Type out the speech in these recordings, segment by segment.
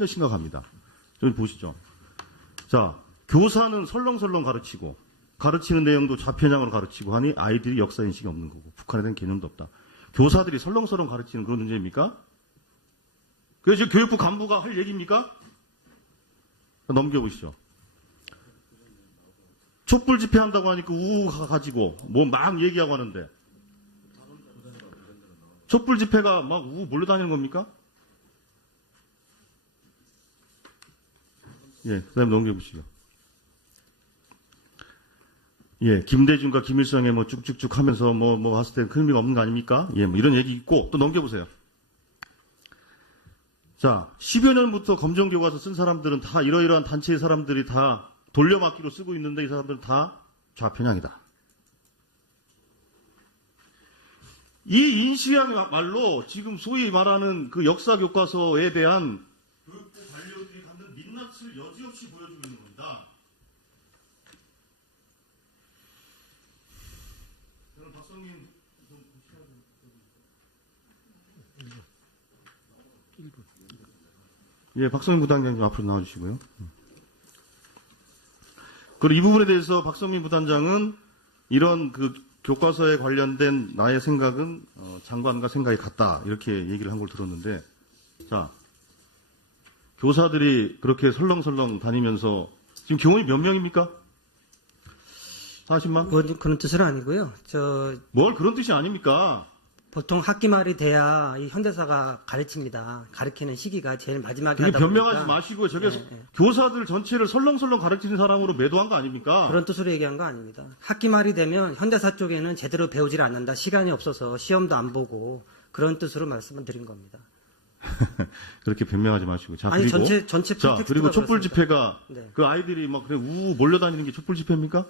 심각합니다. 여기 보시죠. 자, 교사는 설렁설렁 가르치고 가르치는 내용도 좌편향으로 가르치고 하니 아이들이 역사인식이 없는 거고 북한에 대한 개념도 없다. 교사들이 설렁설렁 가르치는 그런 문제입니까? 그래서 지금 교육부 간부가 할 얘기입니까? 넘겨보시죠. 촛불 집회한다고 하니까 우우가 가지고 뭐 막 얘기하고 하는데 촛불 집회가 막 우우 몰려다니는 겁니까? 예, 그 다음에 넘겨보시죠. 예, 김대중과 김일성에 뭐 쭉쭉쭉 하면서 뭐 했을 때 큰 의미가 없는 거 아닙니까? 예, 뭐 이런 얘기 있고, 또 넘겨보세요. 자, 10여 년부터 검정교과서 쓴 사람들은 다 이러이러한 단체의 사람들이 다 돌려막기로 쓰고 있는데 이 사람들은 다 좌편향이다. 이 인식이야말로 지금 소위 말하는 그 역사교과서에 대한 교육부 관료들이 갖는 민낯을 여지없이 보여주고 있는 겁니다. 저는 박성민 예, 박성민 부단장 좀 앞으로 나와주시고요. 그리고 이 부분에 대해서 박성민 부단장은 이런 그 교과서에 관련된 나의 생각은 장관과 생각이 같다 이렇게 얘기를 한 걸 들었는데, 자, 교사들이 그렇게 설렁설렁 다니면서 지금 교원이 몇 명입니까? 40만? 뭐 그런 뜻은 아니고요. 뭘 그런 뜻이 아닙니까? 보통 학기 말이 돼야 이 현대사가 가르칩니다. 가르치는 시기가 제일 마지막에 그게 하다 변명하지 보니까 마시고요. 저게 네. 교사들 전체를 설렁설렁 가르치는 사람으로 매도한 거 아닙니까? 그런 뜻으로 얘기한 거 아닙니다. 학기 말이 되면 현대사 쪽에는 제대로 배우질 않는다. 시간이 없어서 시험도 안 보고 그런 뜻으로 말씀을 드린 겁니다. 그렇게 변명하지 마시고. 자, 아니 그리고 전체 자, 그리고 콘텍스트가 촛불 그렇습니다. 집회가 네. 그 아이들이 막 그래 우우 몰려다니는 게 촛불 집회입니까?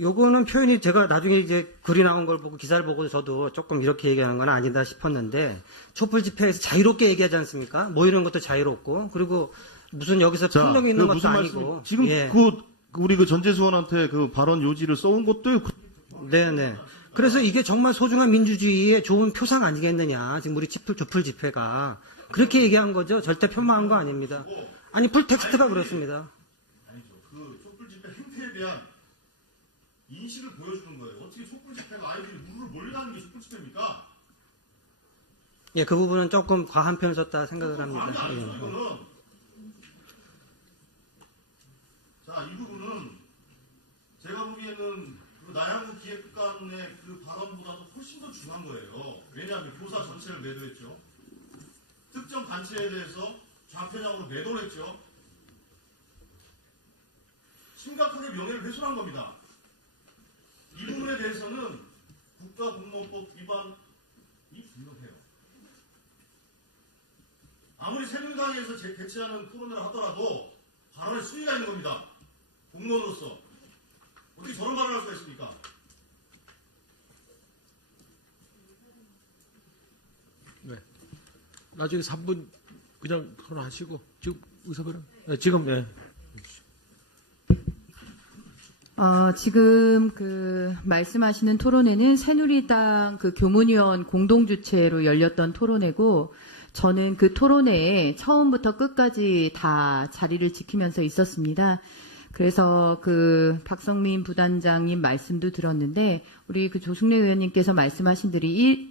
요거는 표현이 제가 나중에 이제 글이 나온 걸 보고 기사를 보고 저도 조금 이렇게 얘기하는 건 아니다 싶었는데, 촛불 집회에서 자유롭게 얘기하지 않습니까? 모이는 것도 자유롭고, 그리고 무슨 여기서 자, 폭력이 있는 그 것도 무슨 아니고. 지금 예. 우리 그 전재수원한테 그 발언 요지를 써온 것도 네네. 그래서 이게 정말 소중한 민주주의의 좋은 표상 아니겠느냐. 지금 우리 촛불 집회가. 그렇게 얘기한 거죠. 절대 폄하한 거 아닙니다. 아니, 풀텍스트가 그렇습니다. 아니죠. 그 촛불 집회 행태에 대한 인식을 보여주는 거예요. 어떻게 촛불 집회가 아이들이 우르르 몰려다니는 게 촛불 집회입니까? 예, 그 부분은 조금 과한 표현 썼다 생각을 합니다. 아니, 아니죠, 예. 이거는. 자, 이 부분은 제가 보기에는 그 나양구 기획관의 그 발언보다도 훨씬 더 중요한 거예요. 왜냐하면 교사 전체를 매도했죠. 특정 단체에 대해서 좌편향으로 매도를 했죠. 심각하게 명예를 훼손한 겁니다. 이 부분에 대해서는 국가공무원법 위반이 분명해요. 아무리 새누리당에서 개최하는 토론회를 하더라도 발언에 수위가 있는 겁니다. 공무원으로서. 어떻게 저런 발언을 할 수가 있습니까? 네. 나중에 3분 그냥 토론하시고 지금 의사분은 지금 네. 지금 그 말씀하시는 토론회는 새누리당 그 교문위원 공동주최로 열렸던 토론회고, 저는 그 토론회에 처음부터 끝까지 다 자리를 지키면서 있었습니다. 그래서 그 박성민 부단장님 말씀도 들었는데, 우리 그 조승래 의원님께서 말씀하신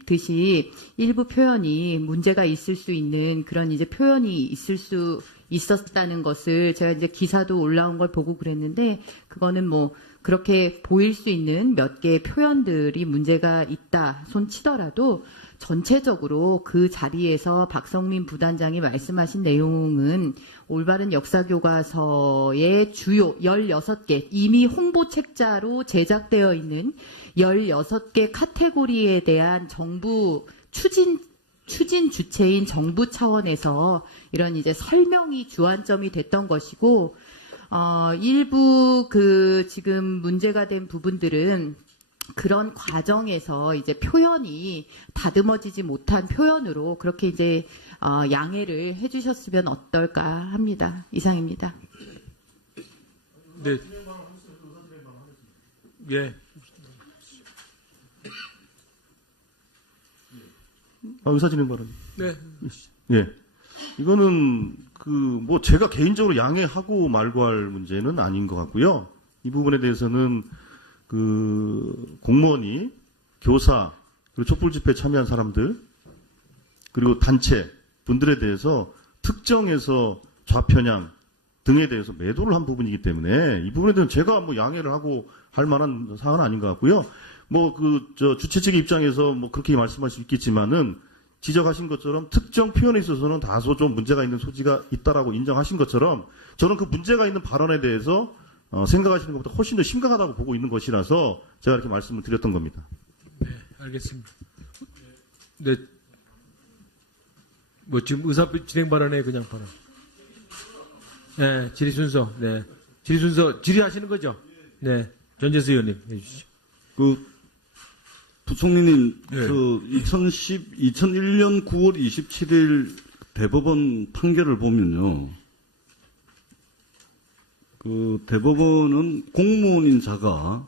듯이 일부 표현이 문제가 있을 수 있는 그런 이제 표현이 있을 수 있었다는 것을 제가 이제 기사도 올라온 걸 보고 그랬는데, 그거는 뭐 그렇게 보일 수 있는 몇 개의 표현들이 문제가 있다 손치더라도 전체적으로 그 자리에서 박성민 부단장이 말씀하신 내용은 올바른 역사교과서의 주요 16개, 이미 홍보 책자로 제작되어 있는 16개 카테고리에 대한 정부 추진 주체인 정부 차원에서 이런 이제 설명이 주안점이 됐던 것이고, 일부 그 지금 문제가 된 부분들은 그런 과정에서 이제 표현이 다듬어지지 못한 표현으로 그렇게 이제 양해를 해주셨으면 어떨까 합니다. 이상입니다. 네. 예. 의사진행 발언. 네. 예. 이거는 뭐 제가 개인적으로 양해하고 말고 할 문제는 아닌 것 같고요. 이 부분에 대해서는 공무원이 교사 그리고 촛불 집회에 참여한 사람들 그리고 단체 분들에 대해서 특정해서 좌편향 등에 대해서 매도를 한 부분이기 때문에 이 부분에 대해서 제가 뭐 양해를 하고 할 만한 사안은 아닌 것 같고요. 뭐 주최 측의 입장에서 뭐 그렇게 말씀할 수 있겠지만은 지적하신 것처럼 특정 표현에 있어서는 다소 좀 문제가 있는 소지가 있다라고 인정하신 것처럼 저는 그 문제가 있는 발언에 대해서 생각하시는 것보다 훨씬 더 심각하다고 보고 있는 것이라서 제가 이렇게 말씀을 드렸던 겁니다. 네, 알겠습니다. 네, 뭐 지금 의사 진행 발언에 그냥 바로. 네, 질의 순서. 네, 질의 순서 질의하시는 거죠? 네, 전재수 의원님 해주시죠. 부총리님, 네. 2001년 9월 27일 대법원 판결을 보면요. 대법원은 공무원인 자가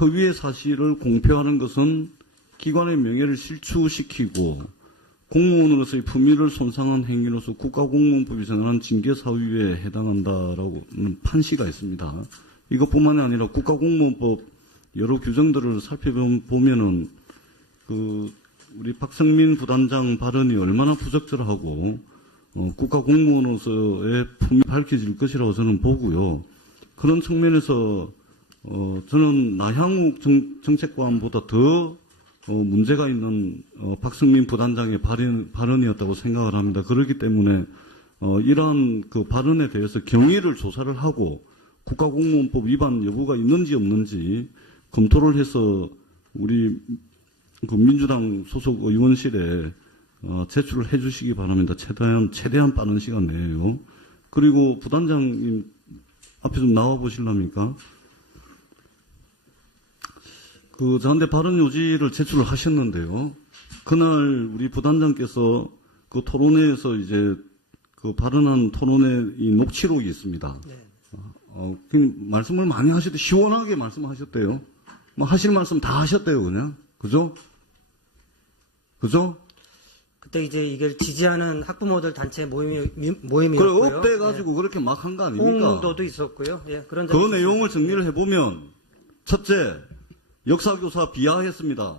허위의 사실을 공표하는 것은 기관의 명예를 실추시키고 공무원으로서의 품위를 손상한 행위로서 국가공무원법이 정하는 징계사유에 해당한다라고 판시가 있습니다. 이것뿐만이 아니라 국가공무원법 여러 규정들을 살펴보면은 우리 박성민 부단장 발언이 얼마나 부적절하고 국가공무원으로서의 품이 밝혀질 것이라고 저는 보고요. 그런 측면에서 저는 나향욱 정책관보다 더 문제가 있는 박성민 부단장의 발언이었다고 생각을 합니다. 그렇기 때문에 이러한 그 발언에 대해서 경위를 조사를 하고 국가공무원법 위반 여부가 있는지 없는지 검토를 해서 우리 민주당 소속 의원실에 제출을 해주시기 바랍니다. 최대한 빠른 시간 내에요. 그리고 부단장님 앞에 좀 나와 보실랍니까? 저한테 발언 요지를 제출을 하셨는데요. 그날 우리 부단장께서 그 토론회에서 이제 발언한 토론회 이 녹취록이 있습니다. 네. 말씀을 많이 하셨대. 시원하게 말씀하셨대요. 뭐 하실 말씀 다 하셨대요, 그냥. 그죠? 그때 이제 이걸 지지하는 학부모들 단체 모임이었고요. 그래, 업돼가지고 그렇게 막 한 거 아닙니까? 홍도도 있었고요. 예, 그런 그 점이 있었습니다. 내용을 정리를 해보면, 첫째, 역사교사 비하했습니다.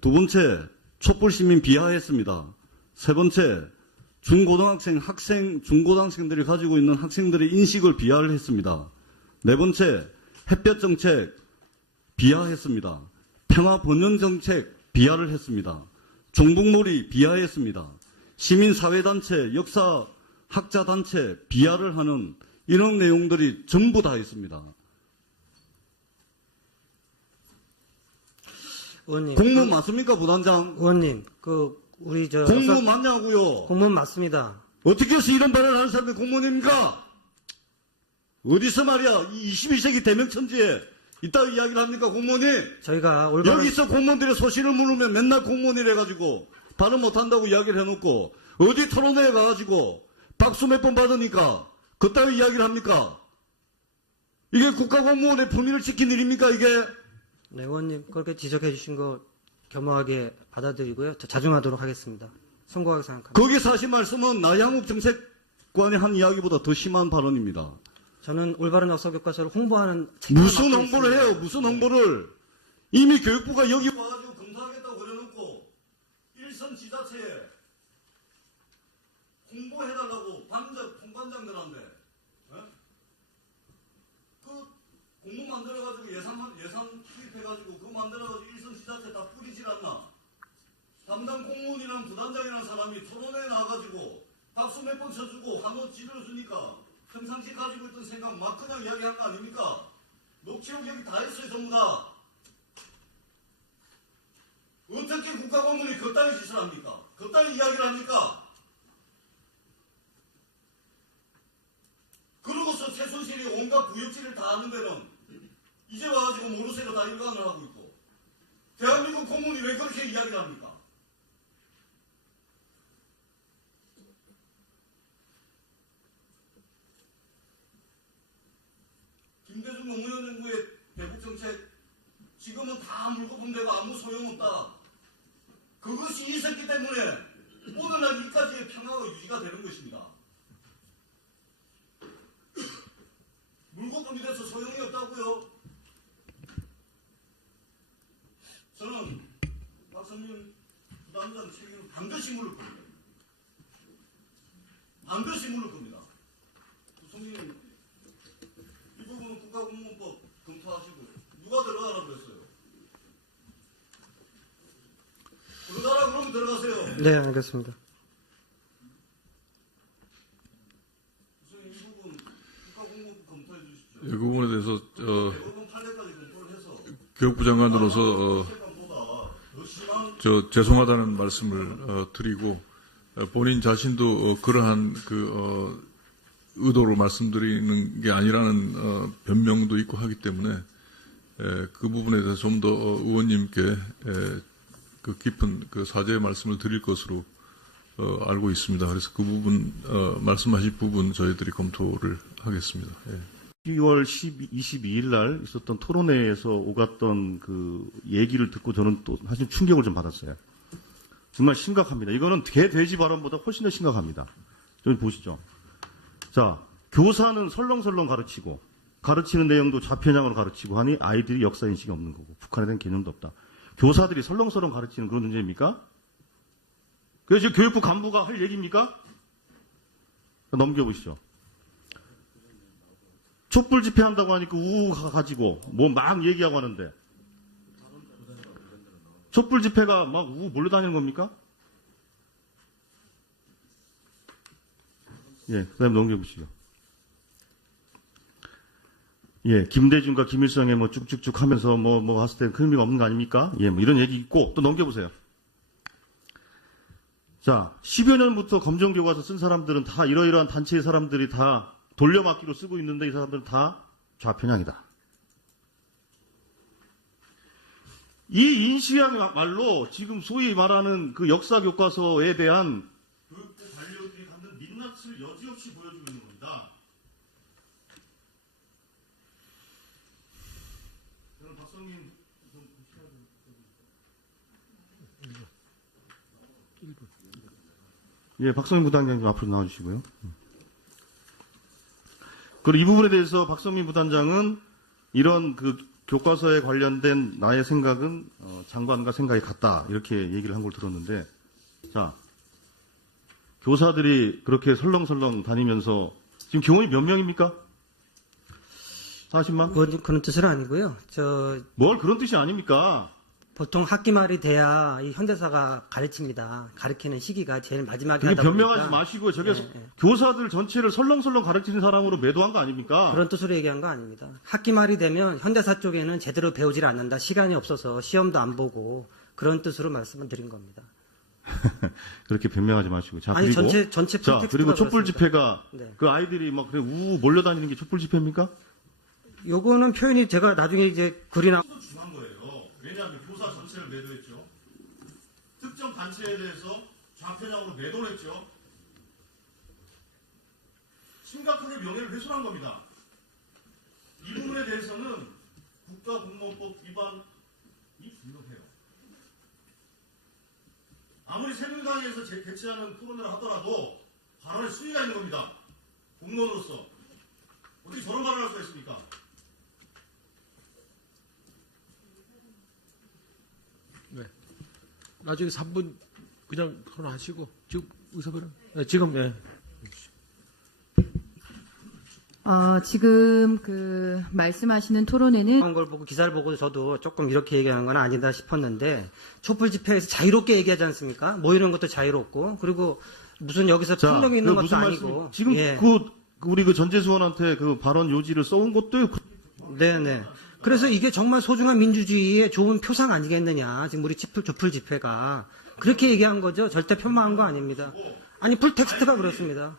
두 번째, 촛불시민 비하했습니다. 세 번째, 중고등학생들이 가지고 있는 학생들의 인식을 비하를 했습니다. 네 번째, 햇볕정책 비하했습니다. 평화번영정책 비하를 했습니다. 종북몰이 비하했습니다. 시민사회단체, 역사학자단체 비하를 하는 이런 내용들이 전부 다 있습니다. 의원님, 공무원 맞습니까, 부단장? 의원님, 공무원 맞냐고요? 공무원 맞습니다. 어떻게 해서 이런 발언을 하는 사람들이 공무원입니까? 어디서 말이야, 이 22세기 대명천지에 이따위 이야기를 합니까, 공무원이? 저희가 올바른 여기서 공무원들의 소신을 물으면 맨날 공무원이래 가지고 발언 못한다고 이야기를 해놓고 어디 토론회에 가가지고 박수 몇 번 받으니까 그따위 이야기를 합니까? 이게 국가공무원의 품위를 지킨 일입니까, 이게? 네, 의원님 그렇게 지적해 주신 거 겸허하게 받아들이고요. 자중하도록 하겠습니다. 송구하게 생각합니다. 거기서 하신 말씀은 나향욱 정책관이 한 이야기보다 더 심한 발언입니다. 저는 올바른 역사 교과서를 홍보하는 책임을 무슨 맡고 홍보를 있습니다. 해요? 무슨 홍보를? 이미 교육부가 여기 와가지고 검토하겠다고 그래놓고 일선 지자체에 홍보해달라고 통관장들한테 공문 만들어가지고 예산 투입해가지고 그거 만들어가지고 일선 지자체 다 뿌리질 않나? 담당 공무원이랑 부단장이라는 사람이 토론회에 나와가지고 박수 몇 번 쳐주고 한호 지르주니까 평상시 가지고 있던 생각 막 그냥 이야기한 거 아닙니까? 녹취록 여기 다 있어요, 전부 다. 어떻게 국가공무원이 그따위 짓을 합니까? 그따위 이야기를 합니까? 그러고서 최순실이 온갖 부역질을 다 하는 데는 이제 와가지고 모르쇠로 다 일관을 하고 있고 대한민국 공무원이 왜 그렇게 이야기를 합니까? 김대중 노무현 정부의 대북정책 지금은 다 물거품되고 아무 소용없다. 그것이 있었기 때문에 오늘날 이까지의 평화가 유지가 되는 것입니다. 물고 분리돼서 소용이 없다고요. 저는 박성민 부단장 책임을 반드시 물을 겁니다. 반드시 물을 겁니다. 부총리는 이 부분은 국가공무원법 검토하시고 누가 들어가라고 그랬어요? 들어가라 그러면 들어가세요. 네, 알겠습니다. 부총리 이 부분 국가공무원법 검토해 주십시오. 이 부분에 대해서 대법원 판례까지 검토를 해서 교육부 장관으로서 보다 더 심한 죄송하다는 말씀을 드리고 본인 자신도 그러한 의도로 말씀드리는 게 아니라는 변명도 있고 하기 때문에 그 부분에 대해서 좀 더 의원님께 그 깊은 그 사죄의 말씀을 드릴 것으로 알고 있습니다. 그래서 그 부분 말씀하신 부분 저희들이 검토를 하겠습니다. 예. 12월 22일 날 있었던 토론회에서 오갔던 그 얘기를 듣고 저는 또 사실 충격을 좀 받았어요. 정말 심각합니다. 이거는 돼지 발언보다 훨씬 더 심각합니다. 좀 보시죠. 자, 교사는 설렁설렁 가르치고 가르치는 내용도 좌편향으로 가르치고 하니 아이들이 역사인식이 없는 거고 북한에 대한 개념도 없다. 교사들이 설렁설렁 가르치는 그런 문제입니까? 그래서 지금 교육부 간부가 할 얘기입니까? 넘겨보시죠. 촛불 집회한다고 하니까 우우가 가지고 뭐 막 얘기하고 하는데 촛불 집회가 막 우우 몰려다니는 겁니까? 예, 그 다음에 넘겨보시죠. 예, 김대중과 김일성에 뭐 쭉쭉쭉 하면서 뭐 했을 때 큰 의미가 없는 거 아닙니까? 예, 뭐 이런 얘기 있고 또 넘겨보세요. 자, 10여 년부터 검정교과서 쓴 사람들은 다 이러이러한 단체의 사람들이 다 돌려막기로 쓰고 있는데 이 사람들은 다 좌편향이다. 이 인식이야말로 지금 소위 말하는 그 역사 교과서에 대한 교육부 관료들이 갖는 민낯을 여지없이 보여주고 있는 겁니다. 저는 박성민 예, 박성민 부단장님 좀 앞으로 나와주시고요. 그리고 이 부분에 대해서 박성민 부단장은 이런 그 교과서에 관련된 나의 생각은 장관과 생각이 같다 이렇게 얘기를 한 걸 들었는데, 자, 교사들이 그렇게 설렁설렁 다니면서 지금 교원이 몇 명입니까? 40만? 그런 뜻은 아니고요. 뭘 그런 뜻이 아닙니까? 보통 학기 말이 돼야 이 현대사가 가르칩니다. 가르치는 시기가 제일 마지막에 그게 하다 변명하지 보니까 마시고요. 저게 네. 교사들 전체를 설렁설렁 가르치는 사람으로 매도한 거 아닙니까? 그런 뜻으로 얘기한 거 아닙니다. 학기 말이 되면 현대사 쪽에는 제대로 배우질 않는다. 시간이 없어서 시험도 안 보고 그런 뜻으로 말씀을 드린 겁니다. 그렇게 변명하지 마시고. 자, 아니 그리고 전체 자, 콘텍스트가 그리고 촛불 그렇습니다. 집회가 네. 그 아이들이 막 그래 우우 몰려다니는 게 촛불 집회입니까? 요거는 표현이 제가 나중에 이제 글이 나 중요한 거예요. 왜냐하면 교사 전체를 매도했죠. 특정 단체에 대해서 좌편향으로 매도를 했죠. 심각하게 명예를 훼손한 겁니다. 이 부분에 대해서는 국가공무원법 위반이 분명해요. 아무리 새누리당에서 개최하는 토론회를 하더라도 발언에 수위가 있는 겁니다. 공무원으로서. 어떻게 저런 발언을 할 수가 있습니까? 나중에 3분 그냥 토론하시고 지금 의사분은 지금 예. 지금 그 말씀하시는 토론회는 한 걸 보고 기사를 보고 저도 조금 이렇게 얘기하는 건 아니다 싶었는데 촛불 집회에서 자유롭게 얘기하지 않습니까? 모이는 것도 자유롭고 그리고 무슨 여기서 자, 폭력이 있는 그 것도 무슨 아니고 말씀, 지금 예. 우리 그 전재수원한테 그 발언 요지를 써온 것도 네네. 그래서 이게 정말 소중한 민주주의의 좋은 표상 아니겠느냐. 지금 우리 촛불 집회가 그렇게 얘기한 거죠. 절대 편마한 거 아닙니다. 아니 풀 텍스트가 그렇습니다.